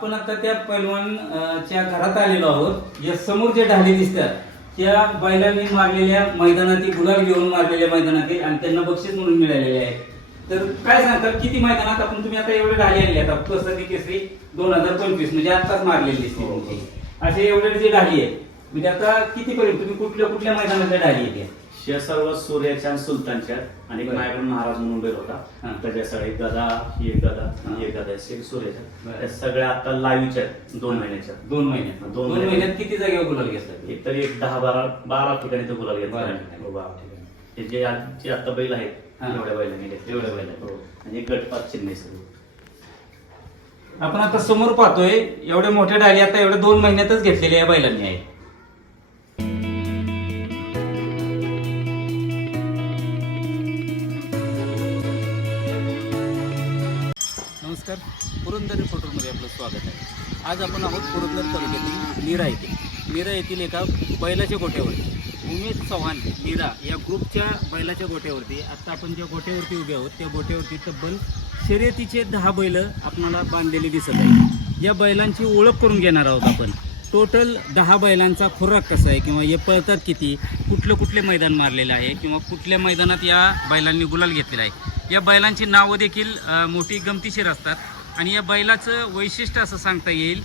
आपण आता त्या पैलवान अं, च्या घरात आलेलो आहोत. या समोर जे ढाली दिसतात त्या बैलांनी मारलेल्या मैदानातील गुलाल घेऊन मारलेल्या मैदानातील आणि त्यांना बक्षीस म्हणून मिळालेले आहेत तर काय सांगतात किती मैदानात आपण तुम्ही आता एवढे ढाली आणले आता कसं केसरी दोन हजार पंचवीस म्हणजे आताच मारलेली दिसते. तुमची. असे एवढे जे ढाली आहेत म्हणजे आता किती पर्यंत तुम्ही कुठल्या कुठल्या मैदानातल्या ढाली आहेत? या सर्व सूर्याच्या सुलतानच्या आणि बरं. महाराज म्हणून बैल होता हा. त्याच्या सगळे गदा ही एक गदा हा. ही एक गदा असे सूर्याच्या बरं. त्या सगळ्या आता लाईव्हच्या आहेत, दोन महिन्याच्या दोन महिन्यात दोन दोन महिन्यात. महिन्यात किती जागेवर गुलाल घेतला एक तरी एक दहा बारा बारा ठिकाणी तो गुलाल घेतला बारा ठिकाणी. हो, बारा ठिकाणी हे जे आज- जे आता बैल आहेत हा. एवढ्या बैलांनी घेतले एवढ्या बैलांनी. हो आणि एक गटपात चिन्ह आपण आता समोर पाहतोय एवढ्या मोठ्या डाली आता एवढ्या दोन महिन्यातच घेतलेल्या या बैलांनी आहे नमस्कार. पुरंदर फोटोमध्ये आपलं स्वागत आहे. आज आपण आहोत पुरंदर तालुक्यातील नीरा येथे. नीरा येथील एका बैलाच्या गोट्यावरती उमेश चव्हाण नीरा या ग्रुपच्या बैलाच्या गोट्यावरती आता आपण ज्या गोट्यावरती उभे आहोत त्या गोट्यावरती तब्बल शर्यतीचे दहा बैल आपणाला बांधलेले दिसत आहे या बैलांची ओळख करून घेणार आहोत आपण. टोटल दहा बैलांचा खुराक कसा आहे किंवा हे पळतात किती? कुठलं कुठले मैदान मारलेलं आहे किंवा कुठल्या मैदानात या बैलांनी गुलाल घेतलेला आहे? या बैलांची नावं देखील मोठी गमतीशीर असतात. आणि या बैलाचं वैशिष्ट्य असं सांगता येईल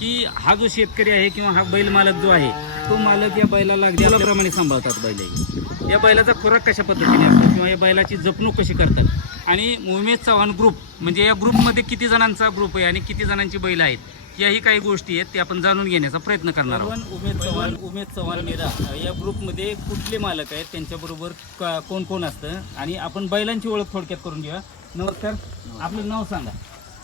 की हा जो शेतकरी आहे किंवा हा बैल मालक जो आहे तो मालक या बैलाला अगदी आपल्याप्रमाणे सांभाळतात बैल. या बैलाचा खुराक कशा पद्धतीने असतो किंवा या बैलाची जपणूक कशी करतात? आणि उमेश चव्हाण ग्रुप म्हणजे या ग्रुपमध्ये किती जणांचा ग्रुप आहे आणि किती जणांची बैल आहेत? याही काही गोष्टी आहेत ते आपण जाणून घेण्याचा प्रयत्न करणार आहोत. उमेश चव्हाण उमेश चव्हाण मीरा या ग्रुपमध्ये कुठले मालक आहेत त्यांच्याबरोबर क- कोण कोण असतं? आणि आपण बैलांची ओळख थोडक्यात करून घेऊया. नमस्कार. आपलं नाव सांगा.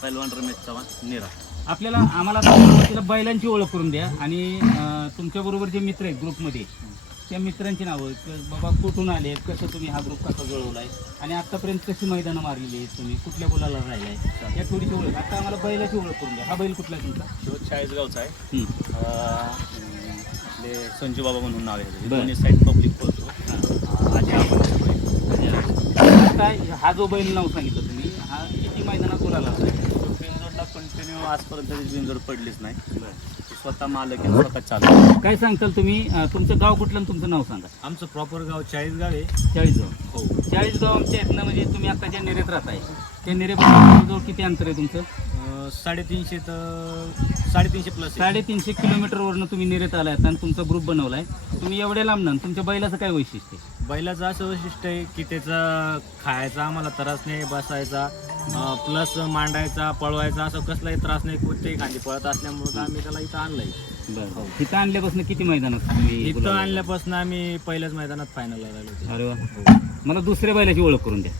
पैलवान रमेश चव्हाण निरा आपल्याला आम्हाला आता सुरुवातीला बैलांची ओळख करून द्या. आणि अं, तुमच्याबरोबर जे मित्र आहेत ग्रुपमध्ये त्या मित्रांची नावं क- बाबा कुठून आले कसं तुम्ही हा ग्रुप कसा जुळवलाय? आणि आतापर्यंत कशी मैदानं मारलेली आहेत तुम्ही? कुठल्या बोलायला राहिलाय या थोडीशी ओळख. आता आम्हाला बैलाची ओळख करून द्या. हा बैल कुठला आहे तुमचा? तो चाळीसगावचा आहे. हं. अं, आपले संजू बाबा म्हणून नाव आहे. त्याचं. बरं. दोन्ही साईड पब्लिक आजी आपण आता हा जो बैल नाव सांगितलं तुम्ही हा किती मैदानात बोलायला बिनजोडला कंटिन्यू आजपर्यंत त्याची बिनजोड पडलीच नाही. ती स्वतः मालक आहे स्वतः चालू काय सांगताल तुम्ही? अं, तुमचं गाव कुठलं आणि तुमचं नाव सांगा. आमचं प्रॉपर गाव चाळीसगाव आहे. चाळीसगाव. हो. चाळीसगाव आमच्या इथनं म्हणजे तुम्ही आता ज्या निरेत राहताय त्या निरेपासून जवळ किती अंतर आहे तुमचं? अं, साडेतीनशे तर साडेतीनशे प्लस साडेतीनशे किलोमीटरवरनं तुम्ही निरेत आलाय आणि तुमचा ग्रुप बनवलाय. तुम्ही एवढ्या लांब ना तुमच्या बैलाचं काय वैशिष्ट्य आहे? बैलाचं असं वैशिष्ट्य आहे की त्याचा खायचा आम्हाला त्रास नाही बसायचा प्लस मांडायचा पळवायचा असं कसलाही त्रास नाही कोणत्याही खांदी पळत असल्यामुळे आम्ही त्याला इथं आणलंय बरं इथं आणल्यापासून किती मैदानात तुम्ही इथं बोलावलं? आणल्यापासून आम्ही पहिल्याच मैदानात फायनलला राहिलो. अरे वा मला दुसऱ्या बैलाची ओळख करून द्या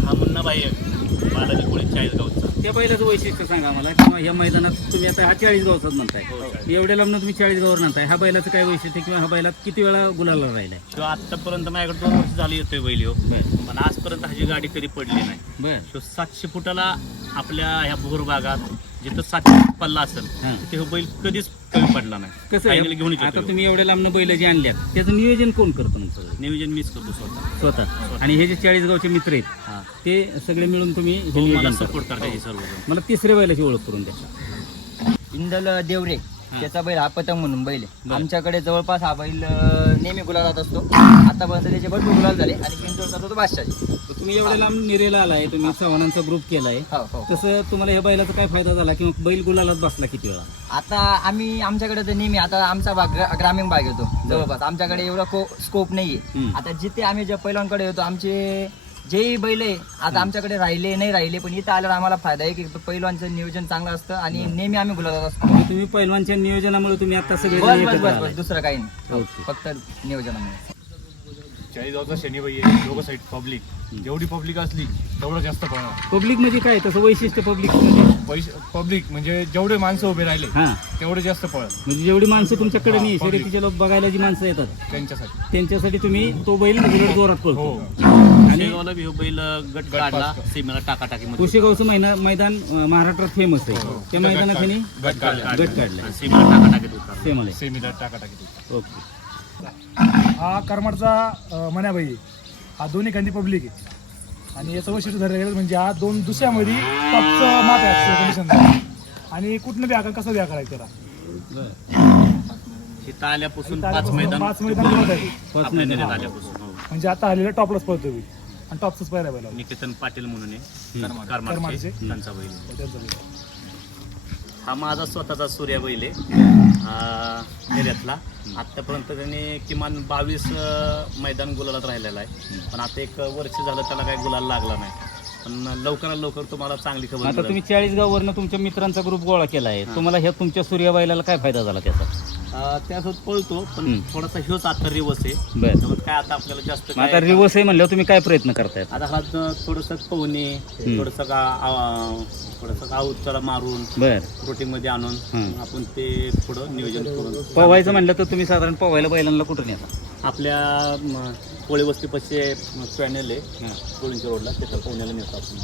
हा मुन्ना बाई आहे बालाजी कोळी चाळीसगावचा त्या बैलाचं वैशिष्ट्य सांगा मला किंवा या मैदानात तुम्ही आता हा चाळीस गावचाच म्हणताय. हो, चाळीस. एवढ्या लांब तुम्ही चाळीस गावावर म्हणताय हा बैलाचं काय वैशिष्ट्य किंवा हा बैलात किती वेळा गुलाला राहिलाय? तो आतापर्यंत माझ्याकडे दोन वर्ष झाली येतोय बैल. बर. पण आजपर्यंत ह्याची गाडी कधी पडली नाही. बर. तो सातशे फुटाला आपल्या ह्या भोर भागात जिथं सातशे पल्ला असेल हां. तिथे हो बैल कधीच कमी पडला नाही. कसं घेऊन आता तो. तुम्ही एवढ्या लांब बैल जे आणल्यात त्याचं नियोजन कोण करतं सगळं? नियोजन मीच करतो स्वतः. स्वतः. आणि हे जे चाळीस गावचे मित्र आहेत हा ते सगळे मिळून तुम्ही हे मला नियोजन. सपोर्ट करता. हे सर्वजण. मला तिसऱ्या बैलाची ओळख करून द्या. इंदल देवरे त्याचा बैल हा पतंग म्हणून बैल आहे. आमच्याकडे जवळपास हा बैल अं, नेहमी गुलालात असतो. आतापर्यंत त्याचे भरपूर गुलाल झाले आणि तो बादशाह. तर तुम्ही एवढ्या लांब निरेला आलाय तुम्ही चव्हाणांचा ग्रुप केलाय. हो हो. तसं तुम्हाला या बैलाचा काय फायदा झाला किंवा बैल गुलालात बसला किती वेळा? आता आम्ही आमच्याकडे तर नेहमी आता आमचा भाग ग्रा- ग्रामीण भाग येतो जवळपास. आमच्याकडे एवढा स्कोप नाहीये. हम्म. आता जिथे आम्ही ज्या पैलवांकडे येतो आमचे जेही बैल आहे आता आमच्याकडे राहिले नाही राहिले पण इथं आल्यावर आम्हाला फायदा आहे की पैलवांचं नियोजन चांगलं असतं आणि नेहमी आम्ही गुलालात असतो. म्हणजे तुम्ही पैलवानच्या नियोजनामुळे तुम्ही आता सगळे बस बस बस दुसरं काही नाही. ओके. फक्त नियोजनामुळे. चाळीसगावचा शनीबाई आहे दोघं साईड पब्लिक जेवढी पब्लिक असली तेवढं जास्त पळणार. पब्लिक म्हणजे काय? तसं वैशिष्ट्य पब्लिक म्हणजे? पैसे पब्लिक म्हणजे जेवढे माणसं उभे राहिले हा. तेवढे जास्त पळत म्हणजे जेवढी माणसं तुमच्याकडे नाही public. शर्यतीचे लोक बघायला जी माणसं येतात त्यांच्यासाठी. त्यांच्यासाठी तुम्ही तो बैल उलट जोरात हो. पळतो शेगावला बी ह्यो बैल गट काढला. सीमेला टाकाटाकी कुशेगावचं मैना मैदान अं, महाराष्ट्रात फेमस आहे. हो. त्या गट मैदानात त्यांनी गट काढला. गट काढलाय सीमेला टाकाटाकीत उतरला. सेम आलंय सेमीला टाकाटाकी ओके. हा करमाडचा आहे. हा दोन्ही खांदी पब्लिक आहे. आणि याचं वैशिष्ट्य धरलं गेलं म्हणजे हा दोन दुसऱ्यामध्ये टॉपचं माप आहे आणि कुठनं बी आकार कसं बी आकार आहे त्याला? इथं आल्यापासून पाच मैदान पाच मैदान पळत आहे. आपल्या नेण्यात आल्यापासून हो. म्हणजे आता आलेला टॉपलाच पळतो बी. आणि टॉपचाच पहिला बैल निकेतन पाटील म्हणून आहे. करमाडचे. करमाडचे. त्यांचा बैल. त्यांचा बैल. हा माझा स्वतःचा सूर्या बैल आहे. निर्यातला. आतापर्यंत त्याने किमान बावीस मैदान गुलालात राहिलेला आहे. पण आता एक वर्ष झालं त्याला काही गुलाल लागला नाही. पण लवकरात लवकर तुम्हाला चांगली खबर आता मिळेल. तुम्ही चाळीसगाव वरनं तुमच्या मित्रांचा ग्रुप गोळा केला आहे तुम्हाला ह्या तुमच्या सूर्यबाईला काय फायदा झाला त्याचा? त्यासोबत पळतो पण हम्म. थोडासा ह्योच आता रिवर्स आहे. बर. त्यामुळे काय आता आपल्याला जास्त मग आता रिवर्स आहे म्हणल्यावर तुम्ही काय प्रयत्न करतायत आता हा थोडस पोहणे थोडस थोडस आऊत मारून बर. प्रोटीन मध्ये आणून हम्म. आपण ते पुढं नियोजन करून पोवायचं म्हणलं तर तुम्ही साधारण पोवायला बैलांना कुठून येता आपल्या म, कोळी वस्तीपाशी पॅनल आहे. कोळींच्या रोडला तिथं पोहण्याला नेतो आपण.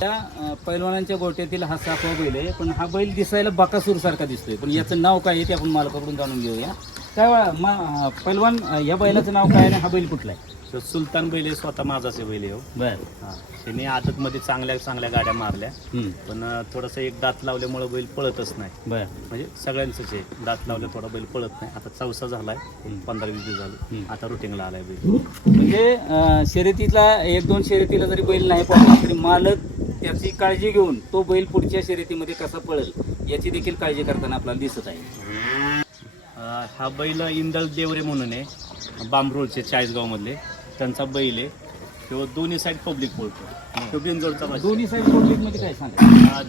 त्या पैलवानांच्या गोट्यातील हा सातवा बैल आहे पण हा बैल दिसायला बकासूर सारखा दिसतोय. पण याचं नाव काय आहे ते आपण मालकाकडून जाणून घेऊया. काय पैलवान या बैलाचं नाव काय आहे आणि हा बैल कुठला आहे? तर सुलतान बैल आहे स्वतः माझाच आहे बैल आहे हो. बर. हा. त्याने आदतमध्ये चांगल्या चांगल्या गाड्या मारल्या. हम्म. पण अं, थोडंसं एक दात लावल्यामुळे बैल पळतच नाही. बर. म्हणजे सगळ्यांचंच आहे. दात लावल्या थोडा बैल पळत नाही. आता चौसा झालाय. पंधरा वीस दिवस झाले. आता रुटीनला आलाय बैल. म्हणजे अं, शर्यतीला एक दोन शर्यतीला जरी बैल नाही पडला तरी मालक त्याची काळजी घेऊन तो बैल पुढच्या शर्यतीमध्ये कसा पळेल याची देखील काळजी करताना आपल्याला दिसत आहे. हा बैल इंदल देवरे म्हणून आहे. बांबरोळचे चाळीसगावमधले. त्यांचा बैल आहे. किंवा दोन्ही साईड पब्लिक बोलतो. तो बिनजोडचा. दोन्ही साईड पब्लिकमध्ये काय सांगा अं,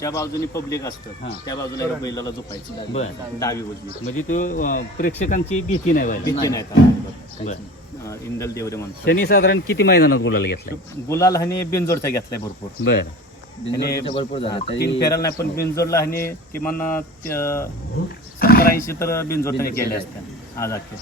ज्या बाजूने पब्लिक. असतं त्या बाजूला या बैलाला झोपायचं. बरं. डावी उजवी म्हणजे तो प्रेक्षकांची भीती नाही भीती नाही त्याला. बर. इंदल देवरे म्हणतो त्यांनी साधारण किती मैदानात बोलायला घेतलाय गुलाल हाने बिनजोडचा घेतलाय भरपूर. बर. बिनजोडचे भरपूर झाले. हा, तरी तीन फेरायला नाही पण बिनजोडला हाने किमान सत्तर ऐंशी तर बिनजोडने केले असते. आज अखेर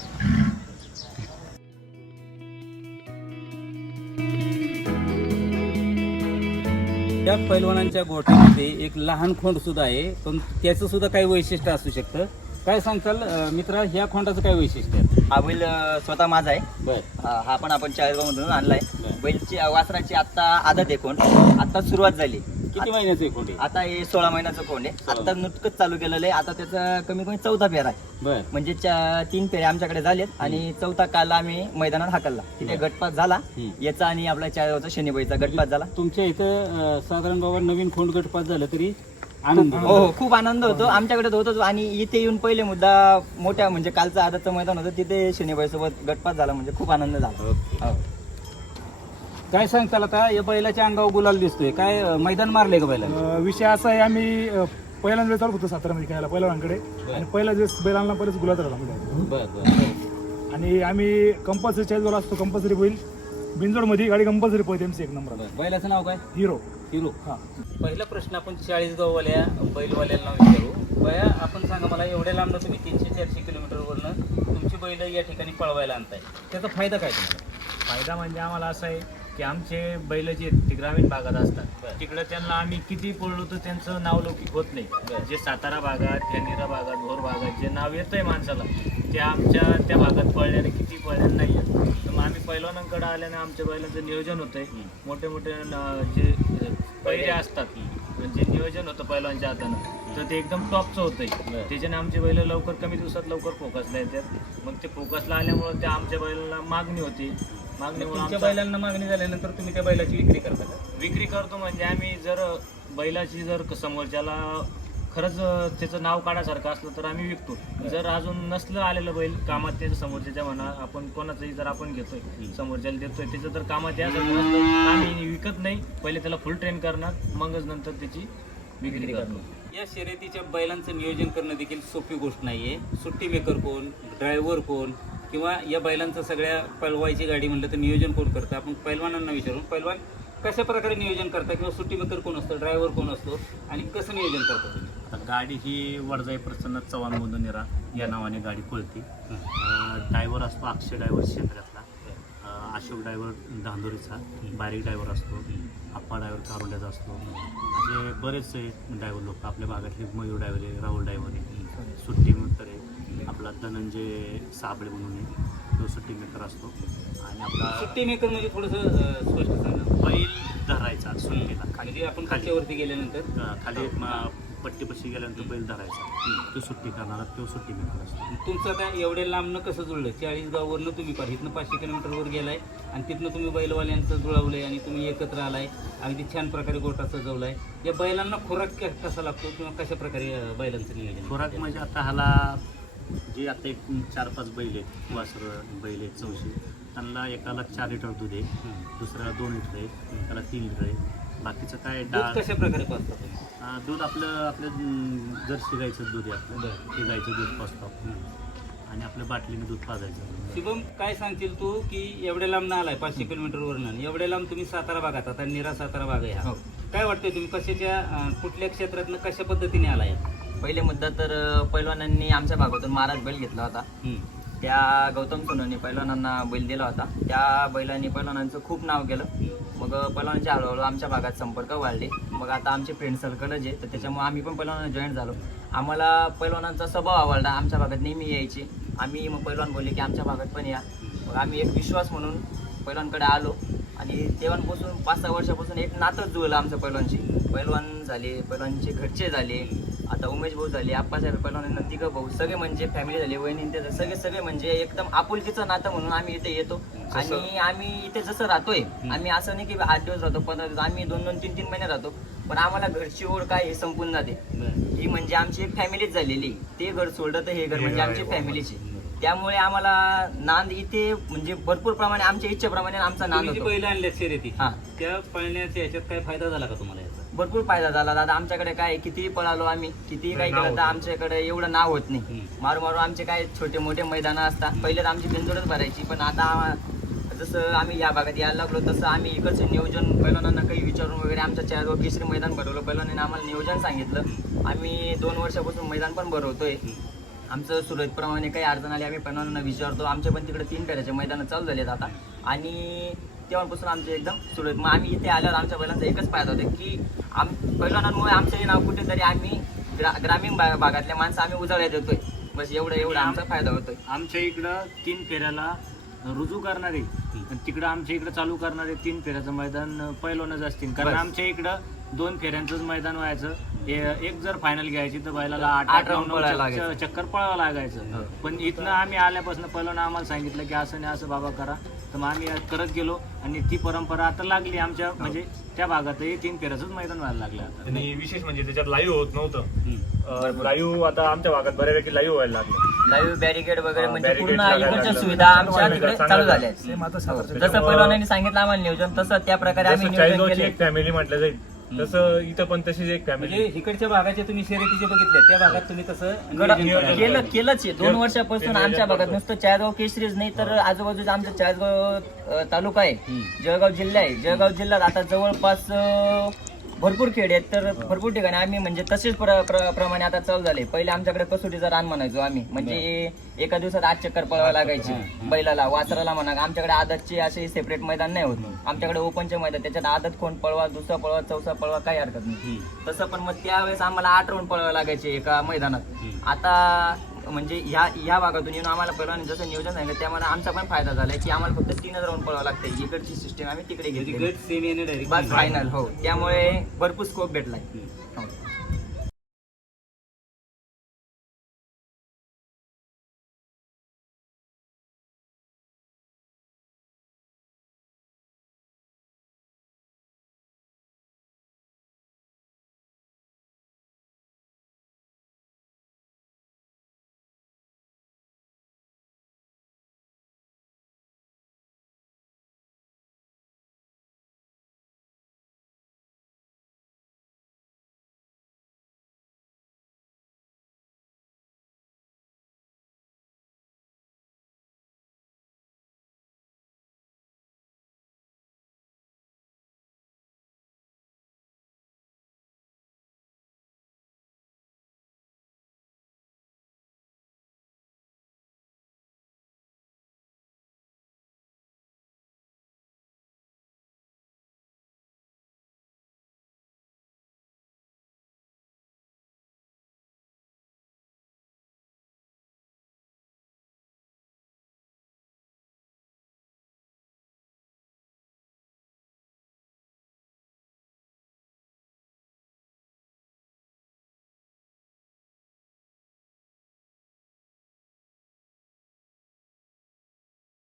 त्या पैलवानांच्या गोठ्यामध्ये एक लहान खोंड सुद्धा आहे. पण त्याचं सुद्धा काही वैशिष्ट्य असू शकतं. काय सांगताल अं, मित्रा ह्या खोंडाचं काय वैशिष्ट्य आहे? हा बैल अं, स्वतः माझा आहे. बर. हा हा पण आपण चाळीसगाव मधून आणलाय. बरं. बैलची वासराची आता आदत आहे कोण आता सुरुवात झाली. किती महिन्याचं आहे खोंड आता हे सोळा महिन्याचं कोण आहे. आता नुकतंच चालू केलेलं आहे. आता त्याचा कमी कमी चौथा फेरा आहे. बर. म्हणजे चा- तीन फेरे आमच्याकडे झालेत आणि चौथा काल आम्ही मैदानात हाकलला. तिथे गटपात झाला. हम्म. याचा आणि आपल्या चाळीसगावचा शनीबाईचा गटपात झाला. तुमच्या इथं अं, साधारण बाबा नवीन खोंड गटपात झालं तरी आनंद हो हो खूप आनंद होतो. आमच्याकडे होतोच. आणि इथे येऊन पहिले मुद्दा मोठ्या म्हणजे कालचं आदतचं मैदान होतं. तिथे शनीबाई सोबत गटपात झाला म्हणजे खूप आनंद झाला. हो. काय सांगताल आता? या बैलाच्या अंगावर गुलाल दिसतोय. काय अं, मैदान मारले का बैलाला? अं, विषय असा आहे आम्ही अं, पहिल्यांदा चालू होतो सातारामध्ये खेळायला पहिलवानकडे आणि पहिला दिवस बैलांना पहिलेच गुलाब. बर बर. आणि आम्ही कंपल्सरी चाळीस असतो कंपल्सरी बैल. बिंजोडमध्ये गाडी कंपल्सरी पळते एमसी एक नंबर बैलाचं नाव काय? हिरो. हिरो. हा. पहिला प्रश्न आपण चाळीसगाववाल्या बैलवाल्यांना विचारू. बया आपण सांगा मला एवढ्या लांबनं तुम्ही तीनशे चारशे किलोमीटरवरनं तुमची बैल या ठिकाणी पळवायला आणताय. त्याचा फायदा काय तुम्हाला? फायदा म्हणजे आम्हाला असा आहे की आमचे बैल जे आहेत ते ग्रामीण भागात असतात. तिकडं त्यांना आम्ही किती पळलो तर त्यांचं नाव लौकिक होत नाही. जे सातारा भागात या निरा भागात भोर भागात जे नाव येतंय माणसाला ते आमच्या त्या भागात पळल्याने किती पळल्याने नाही येत तर मग आम्ही पैलवानांकडे आल्याने आमच्या बैलांचं नियोजन होतंय. मोठे मोठे न- जे पैरे असतात म्हणजे नियोजन होतं पैलवानच्या हातानं तर ते एकदम टॉपचं होतंय. त्याच्याने आमचे बैल लवकर कमी दिवसात लवकर फोकसला येतात. मग ते फोकसला आल्यामुळं त्या आमच्या बैलाला मागणी होती. मागणीमुळे तुमच्या आमचा बैलांना मागणी झाल्यानंतर तुम्ही त्या बैलाची विक्री करता का? विक्री करतो म्हणजे आम्ही जर बैलाची जर क- समोरच्याला खरंच अं, त्याचं नाव काढासारखं असलं तर आम्ही विकतो. जर अजून नसलं आलेलं बैल कामात त्याचं समोरच्याच्या म्हणा आपण कोणाचंही जर आपण घेतोय समोरच्याला देतोय त्याचं जर कामात यासारखं नसलं तर आम्ही विकत नाही. पहिले त्याला फुल ट्रेन करणार मगच नंतर त्याची विक्री करणार. या शर्यतीच्या बैलांचं नियोजन करणं देखील सोपी गोष्ट नाहीये. सुट्टी मेकर कोण ड्रायव्हर कोण किंवा या बैलांचं सगळ्या पळवायची गाडी म्हणलं तर नियोजन कोण करतं? आपण पैलवानांना विचारून पैलवान कशा प्रकारे नियोजन करता किंवा सुट्टी मेकर कोण असतो? ड्रायव्हर कोण असतो? आणि कसं नियोजन करता आता गाडी ही वडजाई प्रसन्न चव्हाण मोदनेरा या नावाने गाडी पळते. ड्रायव्हर असतो अक्षय ड्रायव्हर शेंद्र्यातला अं, अशोक ड्रायव्हर धांदोरीचा. बारीक ड्रायव्हर असतो. आप्पा ड्रायव्हर कारुंड्याचा असतो. असे बरेचसे ड्रायव्हर लोक आपल्या भागातले मयूर ड्रायव्हर आहे राहुल ड्रायव्हर आहे. सुट्टी मित्र आहे. आपला धनंजय साबळे म्हणून आहे तो सुट्टी मेकर असतो. आणि आपला सुट्टी मेकर म्हणजे थोडंसं स्पष्ट सांगा. बैल धरायचा सुट्टीला म्हणजे आपण खाच्यावरती गेल्यानंतर? अं, खाली म- पट्टीपाशी गेल्यानंतर बैल धरायचा. तो सुट्टी करणारा तो सुट्टी मेकर असतो. तुमचं आता एवढ्या लांबनं कसं जुळलं? चाळीस गाववरनं तुम्ही पार इथनं पाचशे किलोमीटरवर गेलाय आणि तिथनं तुम्ही बैलवाल्यांचं जुळवलंय आणि तुम्ही एकत्र आलाय. अगदी छान प्रकारे गोटा सजवलाय. या बैलांना खुराक क- कसा लागतो किंवा कशा प्रकारे अं, बैलांचं नियोजन? खुराक म्हणजे आता ह्याला जे आता एक चार पाच बैल आहेत वासर बैल आहेत चौशे त्यांना एकाला चार लिटर दूध आहे दुसऱ्याला दोन लिटर आहे त्याला तीन लिटर आहे बाकीचं काय दूध डाळ कशा प्रकारे अं, दूध आपलं आपलं जर्सी गाईचं दूध आहे आपलं बरं. ते दूध पाजतो. आणि आपल्या बाटलीने दूध पाजायचं शिवम काय सांगतील तू की एवढ्या लांब ना आलाय पाचशे किलोमीटरवरनं एवढ्या लांब तुम्ही सातारा भागात आता निरा सातारा भाग आहे हा हो. काय वाटतंय तुम्ही कशाच्या अं, कुठल्या क्षेत्रातनं कशा पद्धतीने आलाय पहिले मुद्दा तर पैलवानांनी आमच्या भागातून महाराज बैल घेतला होता. त्या गौतम सोनवणे पैलवानांना बैल दिला होता. त्या बैलांनी पैलवानांचं खूप नाव केलं. मग पैलवानांचे हळूहळू आमच्या भागात संपर्क वाढले. मग आता आमचे फ्रेंड सर्कलच आहे. तर त्याच्यामुळे आम्ही पण पैलवानांना जॉईन झालो. आम्हाला पैलवानांचा स्वभाव आवडला. आमच्या भागात नेहमी यायचे. आम्ही मग पैलवान बोलले की आमच्या भागात पण या. मग आम्ही एक विश्वास म्हणून पैलवानकडे आलो. आणि तेव्हापासून पाच सहा वर्षापासून एक नातंच जुळलं आमचं पैलवानशी. पैलवान झाले पैलवानचे घरचे झाले. आता उमेश भाऊ झाले आप्पासाहेब पैलवान तिघं भाऊ सगळे म्हणजे फॅमिली झाली वहिनी ते. सगळे सगळे म्हणजे एकदम आपुलकीचं नातं म्हणून आम्ही इथे येतो. आणि आम्ही इथे जसं राहतोय आम्ही असं नाही की आठ दिवस राहतो पंधरा दिवस आम्ही दोन दोन तीन तीन महिने राहतो. पण आम्हाला घरची ओढ काय हे संपून जाते. ही म्हणजे आमची फॅमिलीच झालेली. ते घर सोडलं तर हे घर म्हणजे आमची फॅमिलीची त्यामुळे आम्हाला नांद इथे म्हणजे भरपूर प्रमाणे आमच्या इच्छेप्रमाणे आमचा नांद बैल आणल्यात शर्यती हा. त्या पळण्याच्या याच्यात काय फायदा झाला का तुम्हाला? भरपूर फायदा झाला. दादा आमच्याकडे काय कितीही पळालो आम्ही कितीही काय केलं तर आमच्याकडे एवढं नाव होत नाही. मारू मारू आमचे काय छोटे मोठे मैदान असतात. पहिले तर आमची बिंदोडच भरायची पण आता जसं आम्ही या भागात यायला लागलो तसं आम्ही इकडचं नियोजन पैलवानांना काही विचारून वगैरे आमच्या चार केसरी मैदान भरवलं. पैलवानाने आम्हाला नियोजन सांगितलं. आम्ही दोन वर्षापासून मैदान पण भरवतोय. आमचं सुरतप्रमाणे काही अडचण आली आम्ही पैलवानांना विचारतो. आमचे पण तिकडे तीन फेऱ्याचे मैदान चालू झालेत आता. आणि तेव्हापासून आमचे एकदम सुरळीत मग आम्ही इथे आल्यावर आमच्या बैलांचा एकच फायदा होतो की आम पैलवानांमुळे आमचं हे नाव कुठेतरी आम्ही ग्रा ग्रामीण भा- भागातल्या माणसं आम्ही उजळ्यात येतोय. बस एवढं एवढं आमचा फायदा होतोय. आमच्या इकडं तीन फेऱ्याला रुजू करणारे तिकडं आमच्या इकडं चालू करणारे तीन फेऱ्याचं मैदान पहिलवानच असतील. कारण. आमच्या इकडं दोन फेऱ्यांचंच मैदान व्हायचं. हे- एक जर फायनल घ्यायची तर बैलाला आठ. चक्कर पळावं लागायचं. पण इथनं आम्ही आल्यापासून पहिलं आम्हाला सांगितलं की असं नाही असं बाबा करा. तर मग आम्ही करत गेलो आणि ती परंपरा आता लागली आमच्या म्हणजे त्या भागातही तीन फेऱ्याचंच मैदान व्हायला लागलं आता आणि विशेष म्हणजे त्याच्यात लाईव्ह होत नव्हतं लाईव्ह आता आमच्या भागात बऱ्यापैकी लाईव्ह व्हायला लागलं लाईव्ह बॅरिकेड वगैरे हा, म्हणजे barricade पूर्ण लागायला. सुविधा आमच्या चांगलं तिकडे. चालू झाल्या आहेत. हो. जसं पैलवानांनी सांगितलं आम्हाला नियोजन तसं त्या प्रकारे आम्ही जसं नियोजन चाळीसगावची केले एक फॅमिली म्हटलं जाईल तसं इथं पण तशीच एक म्हणजे फॅमिली इकडच्या भागाचे तुम्ही शर्यतीचे बघितले त्या भागात तुम्ही तसं नियोजन करायला केलं. केलंच आहे. दोन वर्षापासून आमच्या भागात नुसतं चाळगाव केसरीच नाही तर आजूबाजूचा आमचा चाळगाव अ, तालुका आहे. जळगाव जिल्हा आहे. जळगाव जिल्ह्यात आता जवळपास अ, भरपूर खेड आहेत तर भरपूर ठिकाणी आम्ही म्हणजे तसेच प्र- प्र- प्रमाणे आता चालू झाले. पहिले आमच्याकडे कसोटीचा रान म्हणायचो आम्ही. म्हणजे एका दिवसात आठ चक्कर पळावं लागायची. बैलाला वासराला म्हणा आमच्याकडे आदतचे असे सेपरेट मैदान नाही होत. आमच्याकडे ओपनचे मैदान त्याच्यात आदत कोण पळवा दुसरा पळवा चौसा पळवा काही हरकत नाही. तसं पण मग त्यावेळेस आम्हाला आठ राऊंड पळवावे लागायचे एका मैदानात. आता म्हणजे ह्या ह्या भागातून येऊन आम्हाला पहिल्यांदा जसं नियोजन सांगितलं त्यामध्ये आमचा पण फायदा झालाय की आम्हाला फक्त तीनच राऊंड पळावं लागतं इकडची सिस्टीम आम्ही तिकडे घेतली. सेमी आणि बस फायनल हो. त्यामुळे भरपूर स्कोप भेटलाय. हो.